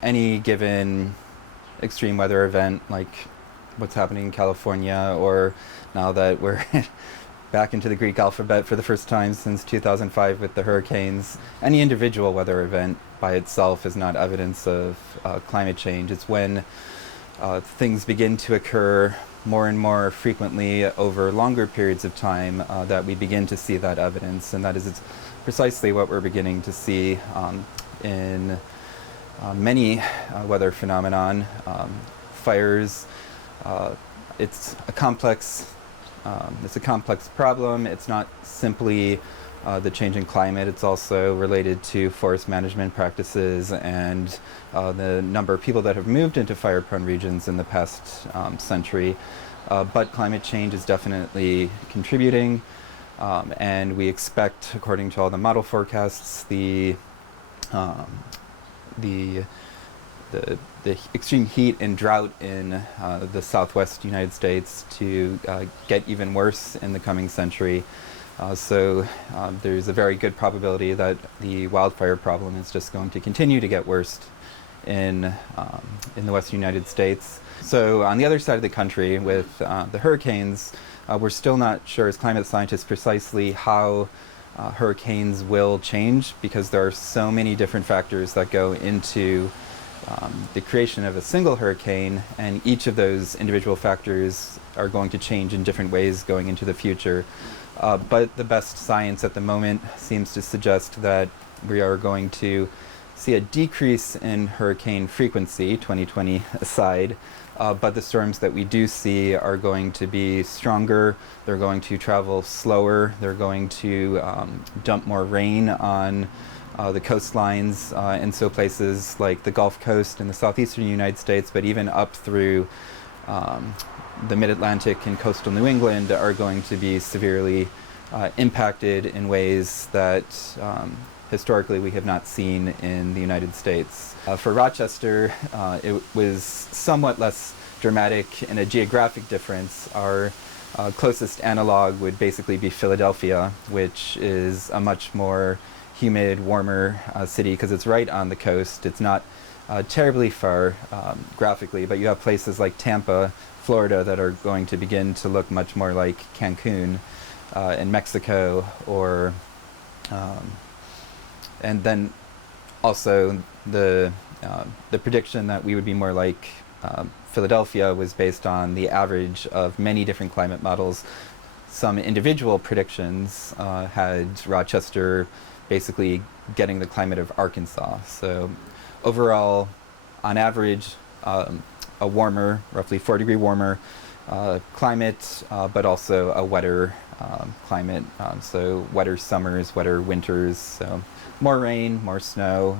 Any given extreme weather event, like what's happening in California, or now that we're back into the Greek alphabet for the first time since 2005 with the hurricanes, any individual weather event by itself is not evidence of climate change. It's when things begin to occur more and more frequently over longer periods of time that we begin to see that evidence, and that is precisely what we're beginning to see in many weather phenomenon. Fires, it's a complex problem. It's not simply the changing climate. It's also related to forest management practices and the number of people that have moved into fire-prone regions in the past century. But climate change is definitely contributing, and we expect, according to all the model forecasts, the extreme heat and drought in the southwest United States to get even worse in the coming century. So there's a very good probability that the wildfire problem is just going to continue to get worse in the western United States. So on the other side of the country with the hurricanes, we're still not sure as climate scientists precisely how hurricanes will change, because there are so many different factors that go into the creation of a single hurricane, and each of those individual factors are going to change in different ways going into the future. But the best science at the moment seems to suggest that we are going to see a decrease in hurricane frequency, 2020 aside, but the storms that we do see are going to be stronger, they're going to travel slower, they're going to dump more rain on the coastlines, and so places like the Gulf Coast in the southeastern United States, but even up through the mid-Atlantic and coastal New England are going to be severely impacted in ways that historically we have not seen in the United States. For Rochester, it was somewhat less dramatic in a geographic difference. Our closest analog would basically be Philadelphia, which is a much more humid, warmer city because it's right on the coast. It's not terribly far graphically, but you have places like Tampa, Florida, that are going to begin to look much more like Cancun in Mexico, or and then also the prediction that we would be more like Philadelphia was based on the average of many different climate models. Some individual predictions had Rochester basically getting the climate of Arkansas. So overall, on average, a warmer, roughly 4-degree warmer climate, but also a wetter climate. So wetter summers, wetter winters, so more rain, more snow,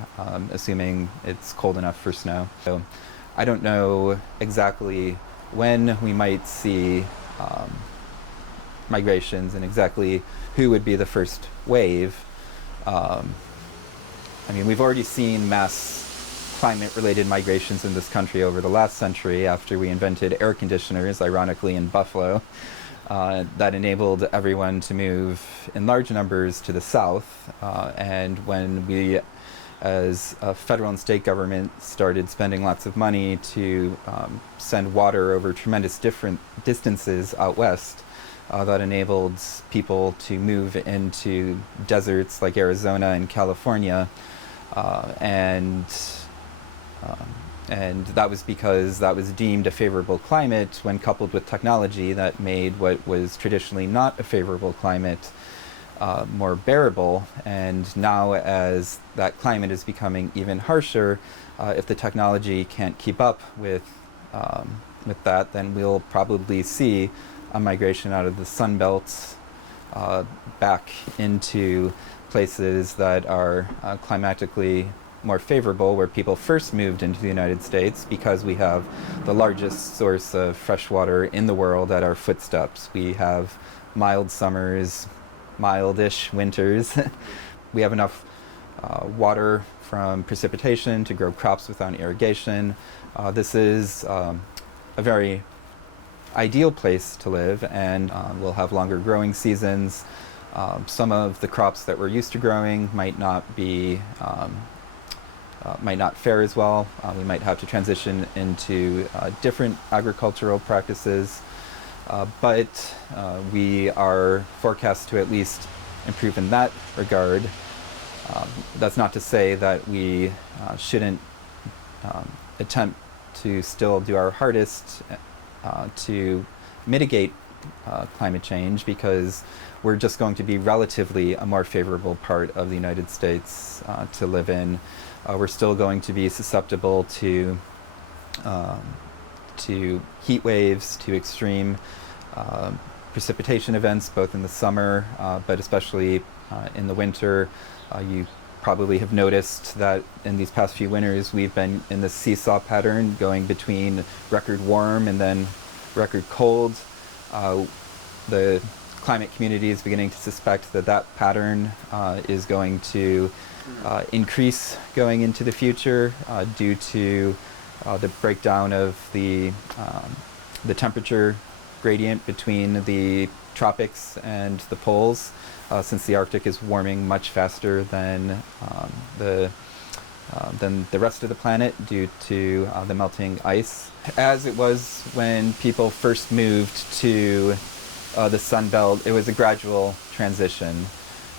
assuming it's cold enough for snow. So I don't know exactly when we might see migrations and exactly who would be the first wave. I mean, we've already seen mass climate-related migrations in this country over the last century after we invented air conditioners, ironically in Buffalo, that enabled everyone to move in large numbers to the south. And when we, as a federal and state government, started spending lots of money to send water over tremendous different distances out west, that enabled people to move into deserts like Arizona and California, and that was because that was deemed a favorable climate when coupled with technology that made what was traditionally not a favorable climate more bearable. And now, as that climate is becoming even harsher, if the technology can't keep up with that, then we'll probably see a migration out of the Sun Belt back into places that are climatically more favorable, where people first moved into the United States, because we have the largest source of fresh water in the world at our footsteps. We have mild summers, mild-ish winters. We have enough water from precipitation to grow crops without irrigation. This is a very ideal place to live, and we'll have longer growing seasons. Some of the crops that we're used to growing might not be might not fare as well. We might have to transition into different agricultural practices, but we are forecast to at least improve in that regard. That's not to say that we shouldn't attempt to still do our hardest to mitigate climate change, because we're just going to be relatively a more favorable part of the United States to live in. We're still going to be susceptible to heat waves, to extreme precipitation events, both in the summer, but especially in the winter. You probably have noticed that in these past few winters we've been in this seesaw pattern going between record warm and then record cold. The climate community is beginning to suspect that that pattern is going to increase going into the future due to the breakdown of the temperature gradient between the tropics and the poles, since the Arctic is warming much faster than the rest of the planet due to the melting ice. As it was when people first moved to the Sun Belt, it was a gradual transition.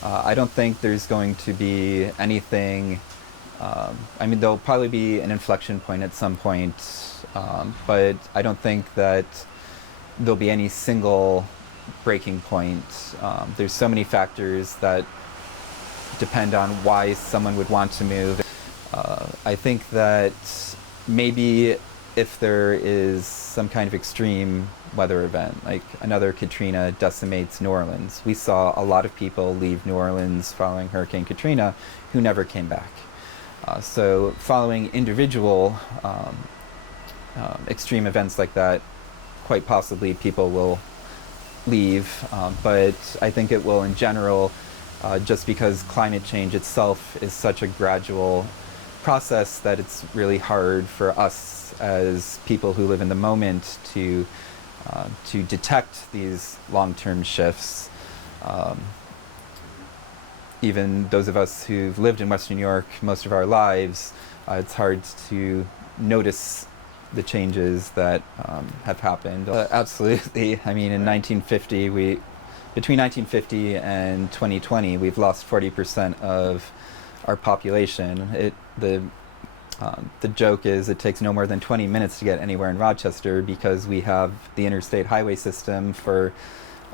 I don't think there's going to be anything, I mean, there'll probably be an inflection point at some point, but I don't think that there'll be any single breaking point. There's so many factors that depend on why someone would want to move. I think that maybe if there is some kind of extreme weather event, like another Katrina decimates New Orleans, we saw a lot of people leave New Orleans following Hurricane Katrina who never came back. So following individual extreme events like that, quite possibly people will leave, but I think it will in general, just because climate change itself is such a gradual process that it's really hard for us as people who live in the moment to detect these long-term shifts. Even those of us who've lived in Western New York most of our lives, it's hard to notice the changes that have happened. Absolutely. I mean, in 1950, between 1950 and 2020, we've lost 40% of our population. The joke is it takes no more than 20 minutes to get anywhere in Rochester, because we have the interstate highway system for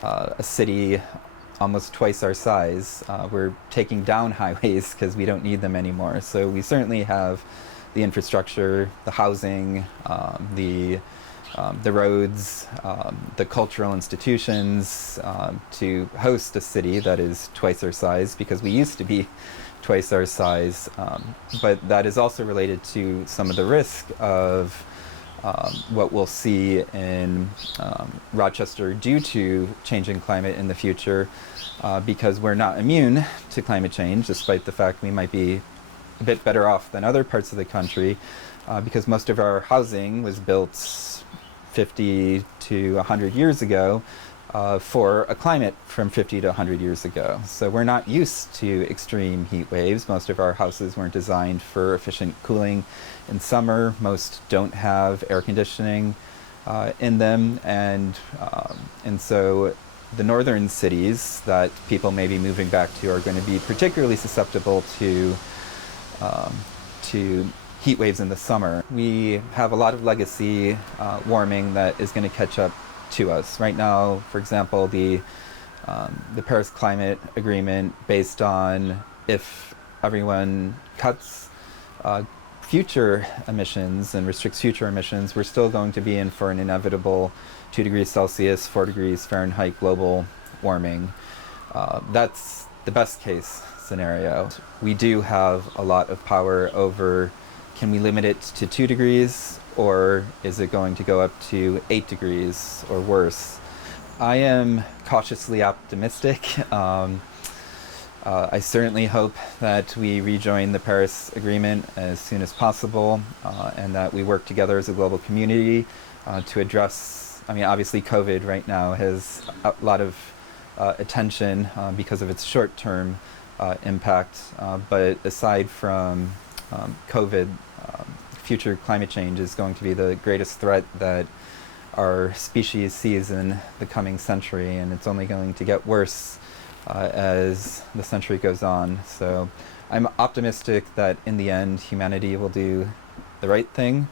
a city almost twice our size. We're taking down highways because we don't need them anymore. So we certainly have the infrastructure, the housing, the roads, the cultural institutions to host a city that is twice our size, because we used to be twice our size. But that is also related to some of the risk of what we'll see in Rochester due to changing climate in the future, because we're not immune to climate change, despite the fact we might be a bit better off than other parts of the country, because most of our housing was built 50 to 100 years ago for a climate from 50 to 100 years ago. So we're not used to extreme heat waves. Most of our houses weren't designed for efficient cooling in summer. Most don't have air conditioning in them, and so the northern cities that people may be moving back to are going to be particularly susceptible to heat waves in the summer. We have a lot of legacy warming that is going to catch up to us. Right now, for example, the Paris Climate Agreement, based on if everyone cuts future emissions and restricts future emissions, we're still going to be in for an inevitable 2 degrees Celsius, 4 degrees Fahrenheit global warming. That's the best case scenario. We do have a lot of power over, can we limit it to 2 degrees, or is it going to go up to 8 degrees or worse? I am cautiously optimistic. I certainly hope that we rejoin the Paris Agreement as soon as possible, and that we work together as a global community to address, I mean, obviously COVID right now has a lot of attention because of its short-term impact, but aside from COVID, future climate change is going to be the greatest threat that our species sees in the coming century, and it's only going to get worse as the century goes on. So I'm optimistic that in the end humanity will do the right thing,